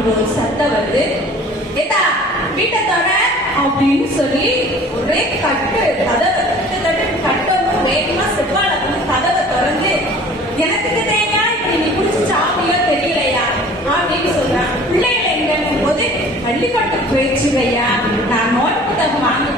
அங்க ஒரு சத்தம் வருது. ஏதா வீட்டை தர அப்படின்னு சொல்லி ஒரே கட்டு கதவை தட்டு கட்டணும் கட்டவும் வேகமா செவ்வாழ கதவை திறந்து எனக்கு தெரியா இப்படி நீ குடிச்சு சாப்பிட்டியோ தெரியலையா? அப்படின்னு சொல்றான். பிள்ளைகளை எங்கன்னும் போது பள்ளிக்கூடத்துக்கு போயிடுச்சுங்கய்யா. நான் நோட்டு புத்தகம் வாங்கி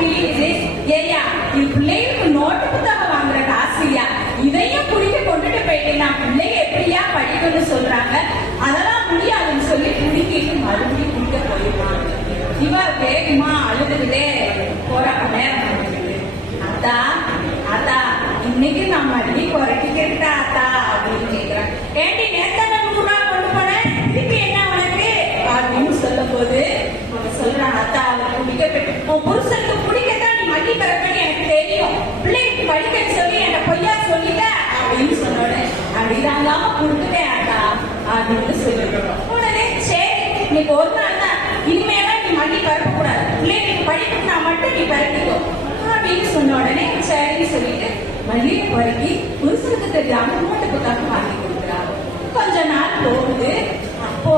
ரொம்ப கிழியுது ஏயா என் பிள்ளைகளுக்கு நோட்டு புத்தகம் வாங்குற ஆசிரியா இதையும் குடிக்க கொண்டுட்டு போயிட்டேன் நான் பிள்ளைய எப்படியா படிக்கணும்னு சொல்றாங்க. அதெல்லாம் முடியாதுன்னு சொல்லி குடிக்கிட்டு மறுபடியும் குடிக்க போயிடுவான் இவ வேகமா அழுதுகிட்டே போறாங்க நேரம் அத்தா அத்தா இன்னைக்கு நான் மறுபடி குறைக்கிறேன் அத்தா? அப்படின்னு கேக்குறான் ஏண்டி நேத்தான கூட கொண்டு போனேன். திருப்பி என்ன உனக்கு? அப்படின்னு சொல்லும் போது அவன் சொல்றான் அத்தா அவன் குடிக்க போய்- உன் புருஷனுக்கு குடிக்கத்தான் நீ மட்டி பிறப்பேன்னு எனக்கு தெரியும் பிள்ளைக்கு படிக்க சொல்லி என்ன பொய்யா சொல்லிட்ட அப்படின்னு சொன்னோடனே அப்படிதாங்காம கொடுத்துட்டேன் அத்தா அப்படின்னு சொல்லிடுறோம். உடனே சரி இன்னைக்கு ஒரு நாள் தான். இனிமேலாம் நீ மட்டி பரப்பக்கூடாது பிள்ளைங்களுக்கு படிப்புனா மட்டும் நீ பரப்பிக்கோ அப்படின்னு சொன்ன உடனே சரின்னு சொல்லிட்டு மல்லிகை பழகி புருஷனுக்கு தெரியாம மூட்டை புத்தகம் வாங்கி கொடுக்குறா கொஞ்ச நாள் போகுது. அப்போ